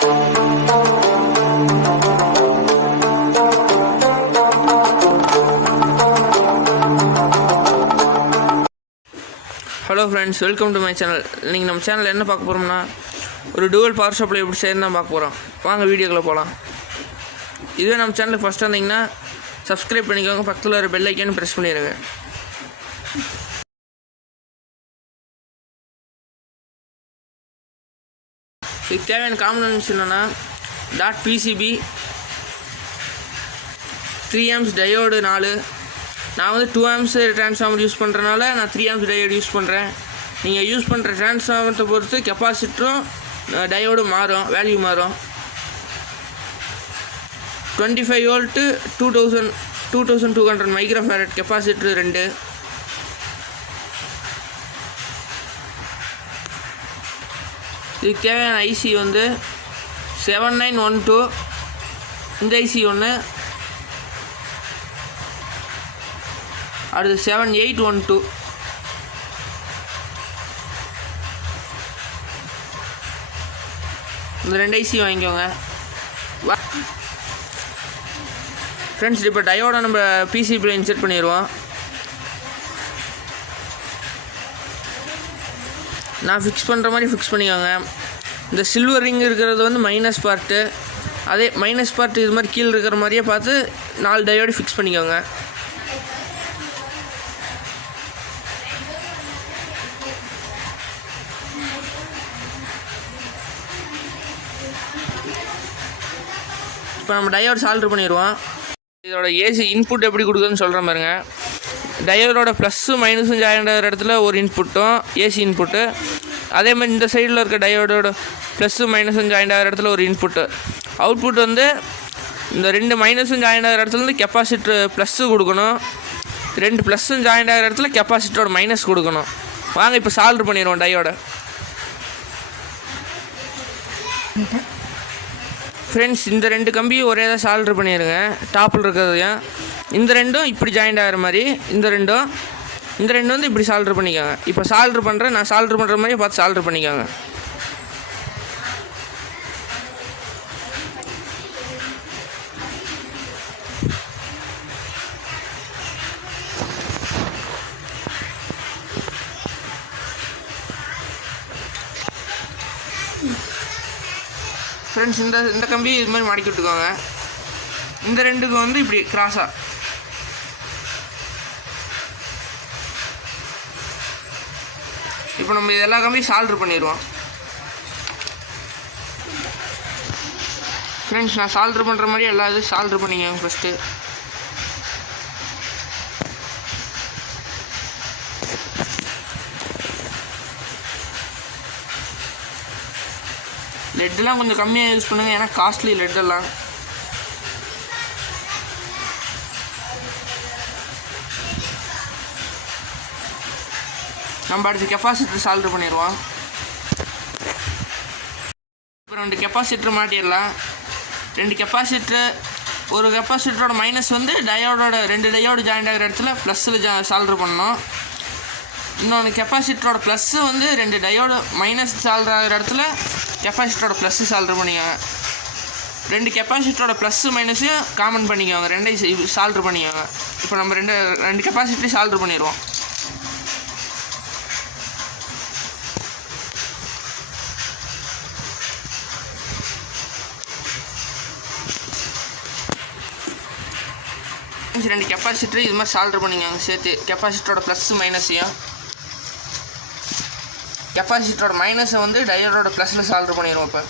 Hello friends, welcome to my channel. இன்றைக்கி நம்ம சேனலில் என்ன பார்க்க போகிறோம்னா, ஒரு டூவல் பவர் சப்ளை எப்படி செய்யணும் தான் பார்க்க போகிறோம். வாங்க வீடியோக்குள்ளே போகலாம். இதுவே நம்ம சேனலுக்கு ஃபஸ்ட்டு வந்தீங்கன்னா சப்ஸ்கிரைப் பண்ணிக்கோங்க, பக்கத்தில் ஒரு பெல் ஐக்கான் ப்ரெஸ் பண்ணிடுங்க. இதுக்கு தேவையான காம்பனன்ட்ஸ் என்னென்னா, டாட் பிசிபி, 3 amps டயோடு 4. நான் வந்து 2 amps டிரான்ஸ்ஃபார்மர் யூஸ் பண்ணுறனால நான் 3 amps டயோடு யூஸ் பண்ணுறேன். நீங்கள் யூஸ் பண்ணுற டிரான்ஸ்ஃபார்மரை பொறுத்து கெப்பாசிட்டரும் டயோடும் மாறும், வேல்யூ மாறும். 25 volt 2200 மைக்ரோஃபாரட் கெப்பாசிட்டர் 2. இதுக்கு தேவையான ஐசி வந்து 7912, இந்த ஐசி ஒன்று, அடுத்து 7812. இந்த 2 ஐசி வாங்கிக்கோங்க. ஃப்ரெண்ட்ஸ், இப்போ டயோட நம்ம பிசிபியில் இன்செர்ட் பண்ணிடுவோம். நான் ஃபிக்ஸ் பண்ணுற மாதிரி ஃபிக்ஸ் பண்ணிக்கோங்க. இந்த சில்வர் ரிங் இருக்கிறது வந்து மைனஸ் பார்ட்டு, அதே மைனஸ் பார்ட்டு இது மாதிரி கீழே இருக்கிற மாதிரியே பார்த்து 4 டயோடு ஃபிக்ஸ் பண்ணிக்கோங்க. இப்போ நம்ம டயோடு சால்டர் பண்ணிடுவோம். இதோட ஏசி இன்புட் எப்படி கொடுக்குதுன்னு சொல்கிற மாதிரிங்க. டயோடோட ப்ளஸ்ஸும் மைனஸும் ஜாயின் ஆகிற இடத்துல ஒரு இன்புட்டும் ஏசி இன்புட்டு, அதே மாதிரி இந்த சைடில் இருக்க டயோடோட ப்ளஸ்ஸும் மைனஸும் ஜாயின் ஆகிற இடத்துல ஒரு இன்புட்டு. அவுட்புட் வந்து இந்த 2 மைனஸும் ஜாயின் ஆகிற இடத்துலேருந்து கெப்பாசிட்டர் ப்ளஸ்ஸு கொடுக்கணும், 2 ப்ளஸ்ஸும் ஜாயின் ஆகிற இடத்துல கெப்பாசிட்டரோட மைனஸ் கொடுக்கணும். வாங்க இப்போ சால்டர் பண்ணிடுவோம் டயோட. ஃப்ரெண்ட்ஸ், இந்த 2 கம்பியும் ஒரே தான் சால்டர் பண்ணிடுங்க. டாப்பில் இருக்கிறதையும் இந்த 2ம் இப்படி ஜாயிண்ட் ஆகிற மாதிரி, இந்த 2 வந்து இப்படி சால்டர் பண்ணிக்கோங்க. இப்போ சால்டர் பண்ணுறேன், நான் சால்டர் பண்ணுற மாதிரி பார்த்து சால்டர் பண்ணிக்கோங்க. ஃப்ரெண்ட்ஸ், இந்த கம்பி இது மாதிரி மடக்கி விட்டுக்கோங்க. இந்த 2க்கு வந்து இப்படி கிராஸாக. இப்போ நம்ம எல்லா கம்பியும் சால்டர் பண்ணிடுவோம். ஃப்ரெண்ட்ஸ், நான் சால்டர் பண்ணுற மாதிரி எல்லா இதுவும் சால்டர் பண்ணிக்கோங்க. ஃபஸ்ட்டு லெட்டெல்லாம் கொஞ்சம் கம்மியாக யூஸ் பண்ணுங்கள், ஏன்னா காஸ்ட்லி லெட்டெல்லாம். நம்ம அடுத்து கெப்பாசிட்டர் சால்டர் பண்ணிடுவோம். இப்போ 2 கெப்பாசிட்டர் மாட்டிடலாம். 2 கெப்பாசிட்டர், ஒரு கெப்பாசிட்டரோட மைனஸ் வந்து டயோடோட 2 டயோடு ஜாயிண்ட் ஆகிற இடத்துல ப்ளஸ்ஸில் சால்டர் பண்ணணும். இன்னொன்று கெப்பாசிட்டரோட ப்ளஸ்ஸு வந்து 2 டயோடு மைனஸ் சால்டர் ஆகிற இடத்துல கெப்பாசிட்டரோட ப்ளஸ்ஸு சால்டர் பண்ணிக்கோங்க. 2 கெப்பாசிட்டரோட ப்ளஸ்ஸு மைனஸையும் காமன் பண்ணிக்கோங்க, 2 சால்டர் பண்ணிக்கோங்க. இப்போ நம்ம 2 கெப்பாசிட்டரி சால்டர் பண்ணிடுவோம். ரெண்டு கெப்பாசிட்டரி இது மாதிரி சால்டர் பண்ணிக்கோங்க சேர்த்து. கெப்பாசிட்டரோட ப்ளஸ்ஸு மைனஸையும், கெப்பாசிட்டரோட மைனஸை வந்து டயோடோட ப்ளஸில் சால்டர் பண்ணிடுவோம். இப்போ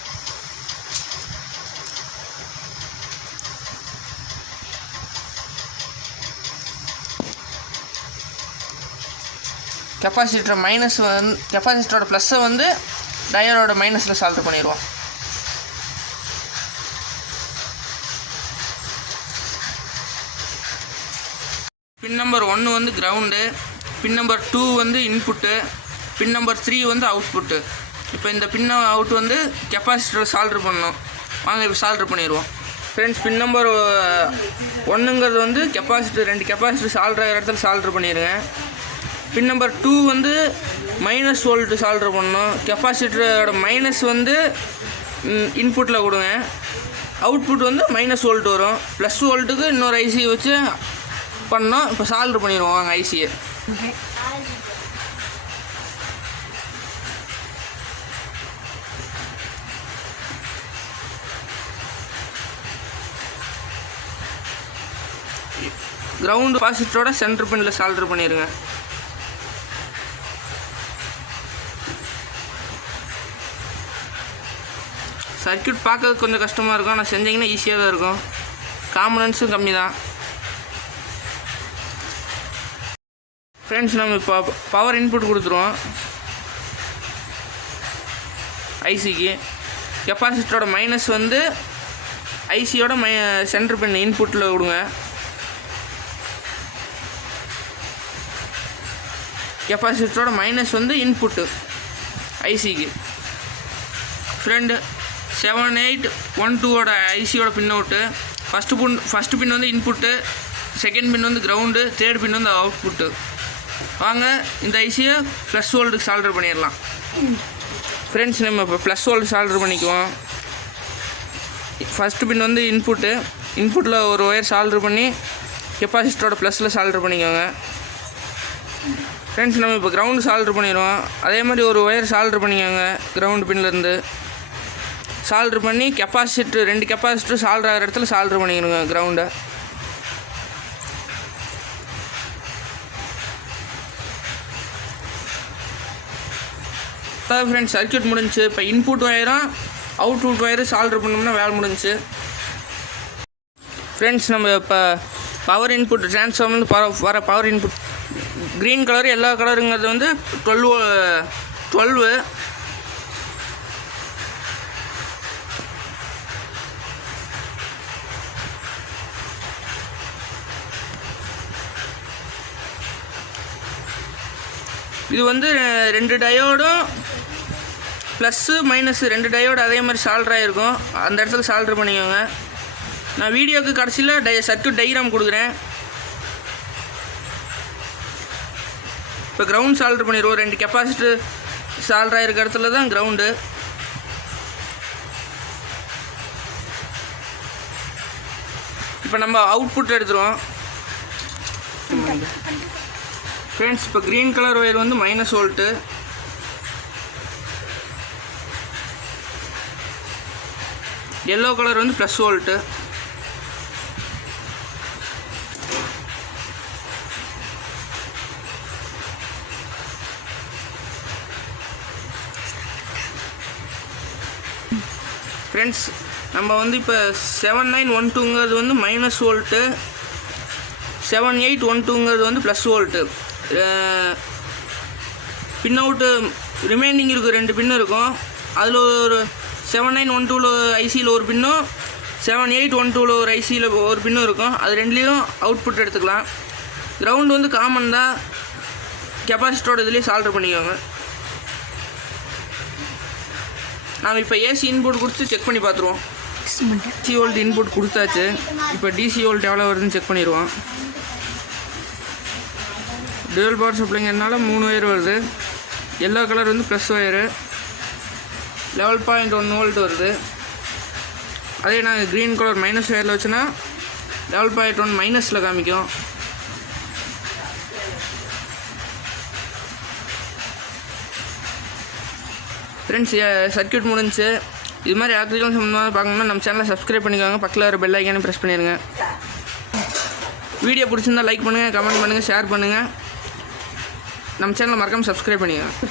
கெப்பாசிட்டரோட ப்ளஸ்ஸை வந்து டயோடோட மைனஸில் சால்டர் பண்ணிடுவோம். பின் நம்பர் 1 வந்து கிரவுண்டு, பின் நம்பர் 2 வந்து இன்புட்டு, பின் நம்பர் 3 வந்து அவுட்புட்டு. இப்போ இந்த பின் அவுட் வந்து கெப்பாசிட்டர் சால்டர் பண்ணணும். வாங்க இப்போ சால்டர் பண்ணிடுவோம். ஃப்ரெண்ட்ஸ், பின் நம்பர் 1ங்கிறது வந்து கெப்பாசிட்டர், 2 கெப்பாசிட்டர் சால்டர் ஆகிற இடத்துல சால்டர் பண்ணிடுங்க. பின் நம்பர் 2 வந்து -V சால்டர் பண்ணணும். கெப்பாசிட்டரோட மைனஸ் வந்து இன்புட்டில் கொடுங்க. அவுட்புட் வந்து மைனஸ் வோல்ட் வரும். ப்ளஸ் வோல்ட்டுக்கு இன்னொரு ஐசி வச்சு பண்ணோம். இப்போ சால்ட்ரு பண்ணிடுவோம் வாங்க ஐசியை. கிரவுண்ட் கெப்பாசிட்டரோட சென்டர் பின்னில் சால்ட்ரு பண்ணிடுங்க. சர்க்யூட் பார்க்கறதுக்கு கொஞ்சம் கஷ்டமாக இருக்கும், ஆனால் செஞ்சிங்கன்னா ஈஸியாக தான் இருக்கும். காம்பனன்ஸும் கம்மி தான். ஃப்ரெண்ட்ஸ், நம்ம இப்போ பவர் இன்புட் கொடுத்துருவோம் ஐசிக்கு. கெப்பாசிட்டரோட மைனஸ் வந்து ஐசியோட சென்டர் பின் இன்புட்டில் கொடுங்க. கெப்பாசிட்டரோட மைனஸ் வந்து இன்புட்டு ஐசிக்கு. ஃப்ரெண்டு 7812ஓட ஐசியோட பின் அவுட்டு. ஃபஸ்ட்டு பின் வந்து இன்புட்டு, செகண்ட் பின் வந்து கிரவுண்டு, தேர்ட் பின் வந்து அவுட்புட்டு. வாங்க இந்த ஐசியை ப்ளஸ் வோல்ட்டுக்கு சால்டர் பண்ணிடலாம். ஃப்ரெண்ட்ஸ், நம்ம இப்போ ப்ளஸ் வோல்ட் சால்டர் பண்ணிக்குவோம். ஃபஸ்ட்டு பின் வந்து இன்புட்டில் ஒரு ஒயர் சால்டர் பண்ணி கெப்பாசிட்டரோட ப்ளஸில் சால்டர் பண்ணிக்கோங்க. ஃப்ரெண்ட்ஸ், நம்ம இப்போ கிரவுண்டு சால்டர் பண்ணிடுவோம். அதே மாதிரி ஒரு ஒயர் சால்டர் பண்ணிக்கோங்க கிரவுண்டு பின்லேருந்து. சால்ட்ரு பண்ணி கெப்பாசிட்டர் 2 கெப்பாசிட்டர் சால்ட்ரு ஆகிற இடத்துல சால்ட்ரு பண்ணிக்கணுங்க கிரவுண்டை. இப்போ ஃப்ரெண்ட்ஸ் சர்க்யூட் முடிஞ்சிச்சு. இப்போ இன்புட் ஒயரும் அவுட்புட் ஒயரும் சால்ட்ரு பண்ணோம்னா வேலை முடிஞ்சிச்சு. ஃப்ரெண்ட்ஸ், நம்ம இப்போ பவர் இன்புட் ட்ரான்ஸ்ஃபார்மர்லேருந்து வர பவர் இன்புட் க்ரீன் கலர் எல்லா கலருங்கிறது வந்து 12. இது வந்து 2 டயோடும் ப்ளஸ்ஸு மைனஸு 2 டயோடு அதே மாதிரி சால்ட்ராக இருக்கும். அந்த இடத்துல சால்ட்ரு பண்ணிக்கோங்க. நான் வீடியோக்கு கடைசியில் சர்க்யூட் டயக்ராம் கொடுக்குறேன். இப்போ கிரவுண்ட் சால்ட்ரு பண்ணிடுவோம். 2 கெப்பாசிட்டர் சால்ட்ராக இருக்க இடத்துல தான் கிரவுண்டு. இப்போ நம்ம அவுட்புட் எடுத்துருவோம். ஃப்ரெண்ட்ஸ், இப்போ க்ரீன் கலர் ஒயர் வந்து மைனஸ் வோல்ட்டு, எல்லோ கலர் வந்து ப்ளஸ் வோல்ட்டு. ஃப்ரெண்ட்ஸ், நம்ம வந்து இப்போ 7912ங்கிறது வந்து மைனஸ் வோல்ட்டு, 7812ங்கிறது வந்து ப்ளஸ் வோல்ட்டு. பின் அவுட்டு ரிமைனிங் இருக்குது 2 பின்னு இருக்கும். அதில் ஒரு 7912 ஐசியில் ஒரு பின்னும் 7812 ஒரு ஐசியில் ஒரு பின்னும் இருக்கும். அது ரெண்டுலேயும் அவுட்புட் எடுத்துக்கலாம். கிரவுண்டு வந்து காமன் தான். கெப்பாசிட்டரோட இதுலேயே சால்டர் பண்ணிக்கோங்க. நாம் இப்போ ஏசி இன்புட் கொடுத்து செக் பண்ணி பார்த்துருவோம். டிசி வோல்ட் இன்புட் கொடுத்தாச்சு. இப்போ டிசி வோல்ட் எவ்வளோ வருதுன்னு செக் பண்ணிடுவோம். டுவல் பவர் சப்ளைங்கிறதுனால 3 ஒயர் வருது. எல்லோ கலர் வந்து ப்ளஸ் ஒயரு 11.1 வோல்ட் வருது. அதே நாங்கள் க்ரீன் கலர் மைனஸ் ஒயரில் வச்சுன்னா 11.1 மைனஸில் காமிக்கும். ஃப்ரெண்ட்ஸ், சர்க்யூட் முடிஞ்சு. இது மாதிரி எலக்ட்ரிக்கல் சம்மந்தமாக பார்க்கணுன்னா நம்ம சேனலை சப்ஸ்கிரைப் பண்ணிக்கோங்க. பக்கத்தில் ஒரு பெல் ஐக்கானே ப்ரெஸ் பண்ணிடுங்க. வீடியோ பிடிச்சிருந்தால் லைக் பண்ணுங்கள், கமெண்ட் பண்ணுங்கள், ஷேர் பண்ணுங்கள். நம்ம சேனலை மறக்காமல் சப்ஸ்கிரைப் பண்ணிக்கோங்க.